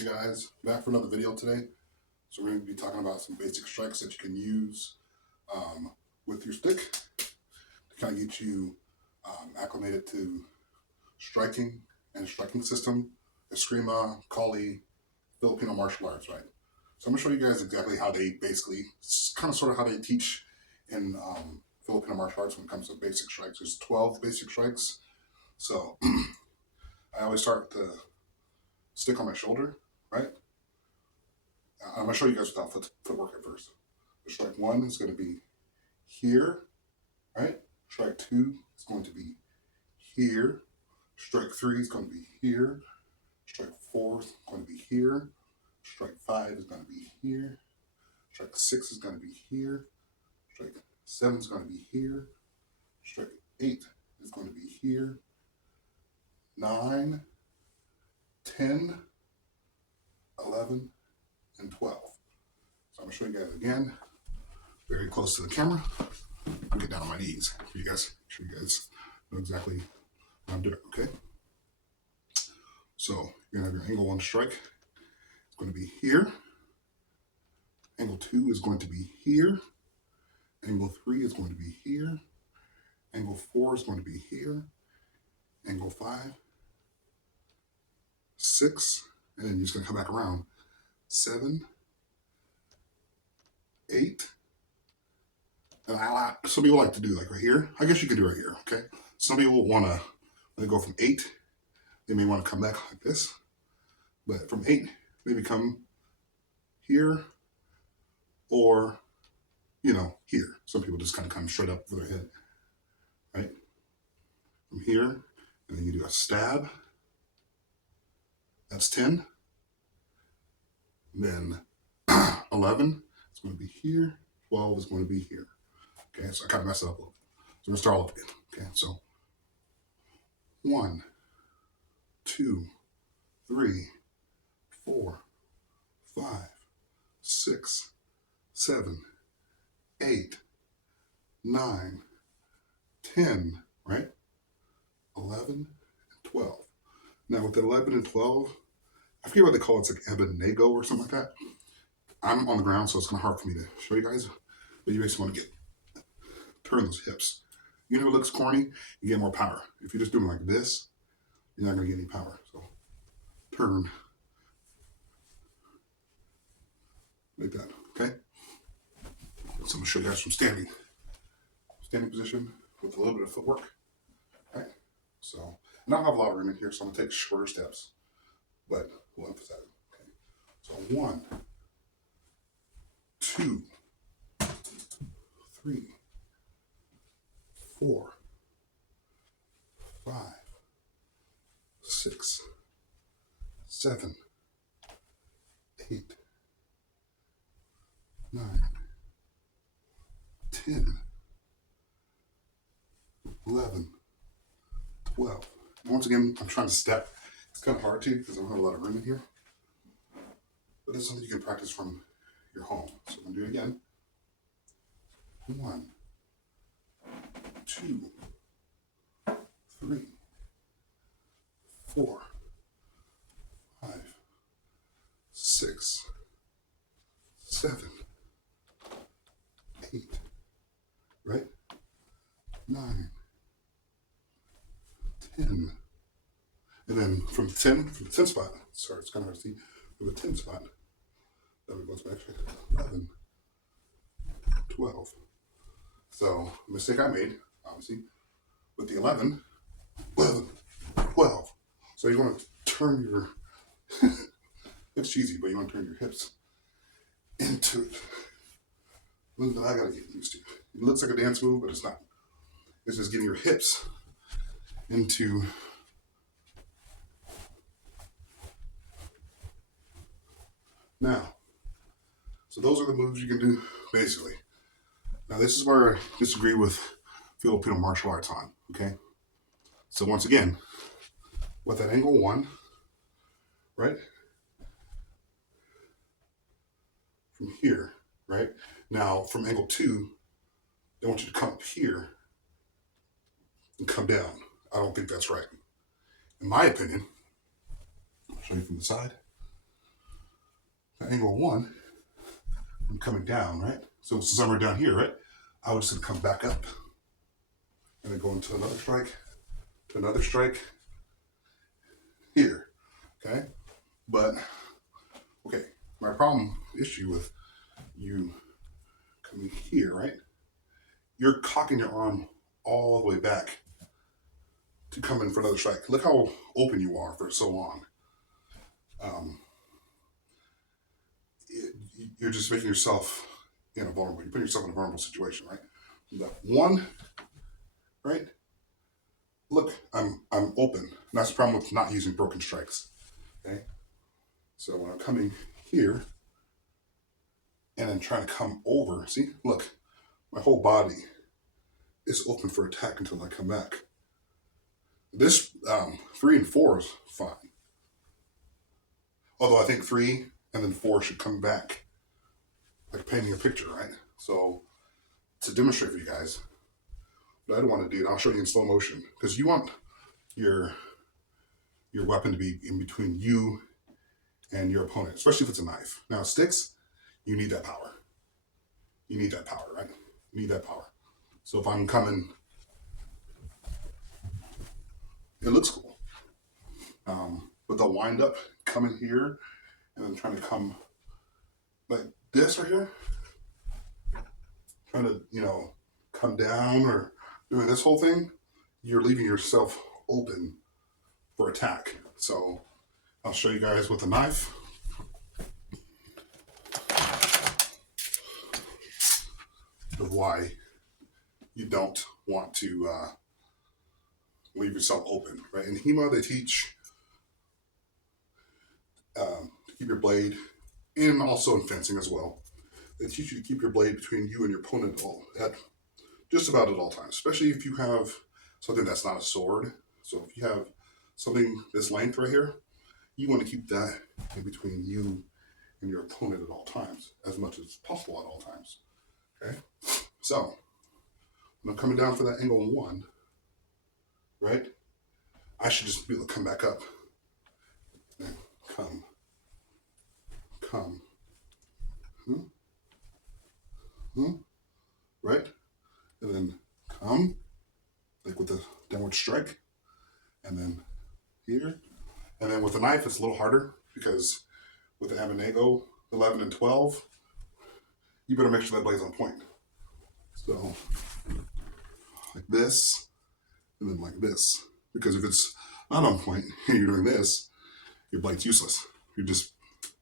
Hey guys, back for another video today. So we're going to be talking about some basic strikes that you can use with your stick to kind of get you acclimated to striking and striking system, Eskrima, Kali, Filipino martial arts, right? So I'm going to show you guys exactly how they basically, kind of sort of how they teach in Filipino martial arts when it comes to basic strikes. There's 12 basic strikes. So I always start with the stick on my shoulder, right? I'm going to show you guys without footwork at first. The strike one is going to be here, right? Strike two is going to be here. Strike three is going to be here. Strike four is going to be here. Strike five is going to be here. Strike six is going to be here. Strike seven is going to be here. Strike eight is going to be here. 9, 10, 11, and 12. So I'm going to show you guys again, very close to the camera. I'll get down on my knees for you guys, sure you guys know exactly what I'm doing, okay? So you're going to have your angle one strike. It's going to be here. Angle two is going to be here. Angle three is going to be here. Angle four is going to be here. Angle 5, 6, and then you're just going to come back around. 7, 8, and some people like to do like right here. I guess you could do right here, okay? Some people want to, when they go from 8, they may want to come back like this. But from 8, maybe come here or, here. Some people just kind of come straight up for their head, right? From here, and then you do a stab. That's 10. And then 11 is going to be here. 12 is going to be here. Okay, so I kind of messed it up a little bit. So we're going to start all up again. Okay, so 1, 2, 3, 4, 5, 6, 7, 8, 9, 10, right? 11, and 12. Now with the 11 and 12, I forget what they call it. It's like Abednego or something like that. I'm on the ground, so it's kind of hard for me to show you guys. But you basically want to turn those hips. You know, it looks corny, you get more power. If you're just doing like this, you're not going to get any power. So turn like that, okay? So I'm going to show you guys from standing position with a little bit of footwork, right? So, and I don't have a lot of room in here, so I'm going to take shorter steps, but we'll emphasize it, okay? So 1, 2, 3, 4, 5, 6, 7, 8, 9, 10, 11, 12. And once again, I'm trying to step. It's kind of hard to because I don't have a lot of room in here. But it's something you can practice from your home. So I'm going to do it again. 1, 2, 3, 4, 5, 6, 7, 8, right? 9, 10. And then from the 10 spot, sorry, it's kind of hard to see, from the 10 spot, that would go back to 11, 12. So, mistake I made, obviously, with the 11, 12. So you want to turn your, it's cheesy, but you want to turn your hips into it. I gotta get used to it. It looks like a dance move, but it's not. It's just getting your hips into now. So those are the moves you can do, basically. Now this is where I disagree with Filipino martial arts on, okay? So once again, with that angle 1, right? From here, right? Now from angle 2, they want you to come up here and come down. I don't think that's right. In my opinion, I'll show you from the side. At angle 1, I'm coming down, right? So since I'm down here, right, I was just gonna come back up and then go into another strike, to another strike here, okay? But, okay, my issue with you coming here, right? You're cocking your arm all the way back to come in for another strike. Look how open you are for so long. You're just making yourself you're putting yourself in a vulnerable situation, right? The 1, right? Look, I'm open. And that's the problem with not using broken strikes. Okay? So when I'm coming here and then trying to come over, see, look, my whole body is open for attack until I come back. This 3 and 4 is fine. Although I think 3 and then 4 should come back, like painting a picture, right? So to demonstrate for you guys, what I don't want to do, and I'll show you in slow motion, because you want your weapon to be in between you and your opponent, especially if it's a knife. Now sticks, you need that power. You need that power, right? You need that power. So if I'm coming, it looks cool. But the wind up coming here and then trying to come like this right here, trying to, come down or doing this whole thing, you're leaving yourself open for attack. So I'll show you guys with a knife. Of why you don't want to leave yourself open, right? In HEMA, they teach to keep your blade, and also in fencing as well, they teach you to keep your blade between you and your opponent at just about at all times, especially if you have something that's not a sword. So if you have something this length right here, you want to keep that in between you and your opponent at all times, as much as possible at all times. Okay? So when I'm coming down for that angle 1, right? I should just be able to come back up and come, right? And then come, like with the downward strike, and then here. And then with the knife, it's a little harder because with the Abednego 11 and 12, you better make sure that blade's on point. So like this, and then like this. Because if it's not on point and you're doing this, your blade's useless. You're just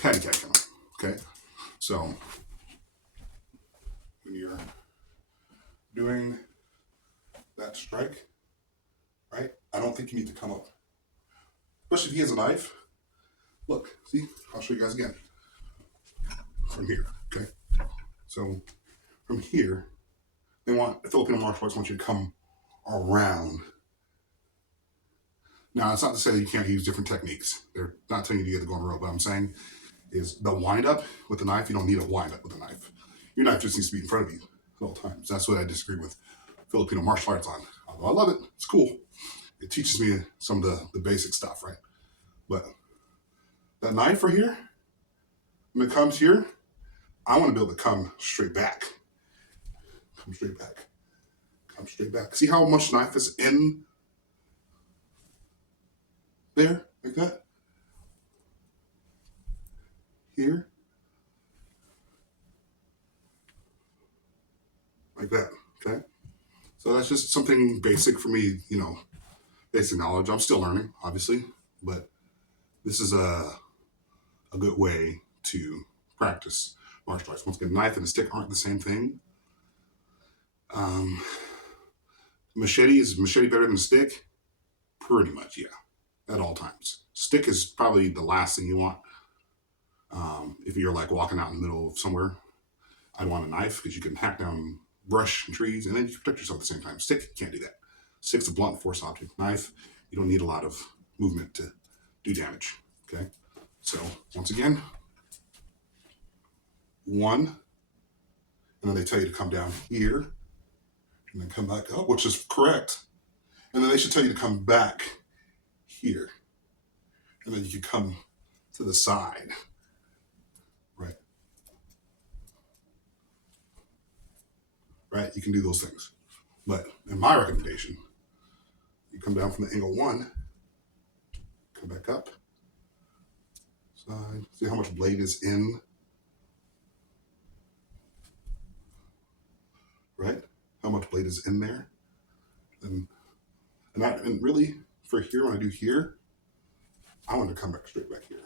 patty cacking it. Okay? So when you're doing that strike, right? I don't think you need to come up. Especially if he has a knife. Look, see? I'll show you guys again. From here, okay? So from here, the Filipino martial arts want you to come around. Now, it's not to say you can't use different techniques. They're not telling you to get the golden rope. What I'm saying is the wind up with the knife, you don't need a wind up with a knife. Your knife just needs to be in front of you at all times. That's what I disagree with Filipino martial arts on. Although I love it, it's cool. It teaches me some of the basic stuff, right? But that knife right here, when it comes here, I want to be able to come straight back. Come straight back. Come straight back. See how much knife is in there? Like that? Here? Like that, okay? So that's just something basic for me, basic knowledge. I'm still learning, obviously, but this is a good way to practice martial arts. Once again, knife and a stick aren't the same thing. Is machete better than a stick? Pretty much, yeah, at all times. Stick is probably the last thing you want. If you're like walking out in the middle of somewhere, I'd want a knife because you can hack down brush and trees and then you can protect yourself at the same time. Stick, you can't do that. Stick's a blunt force object. Knife, you don't need a lot of movement to do damage, okay? So, once again, 1, and then they tell you to come down here, and then come back up, which is correct. And then they should tell you to come back here. And then you can come to the side. right? You can do those things. But in my recommendation, you come down from the angle 1, come back up, side, see how much blade is in, right? How much blade is in there. And really, for here, when I do here, I want to come back straight back here.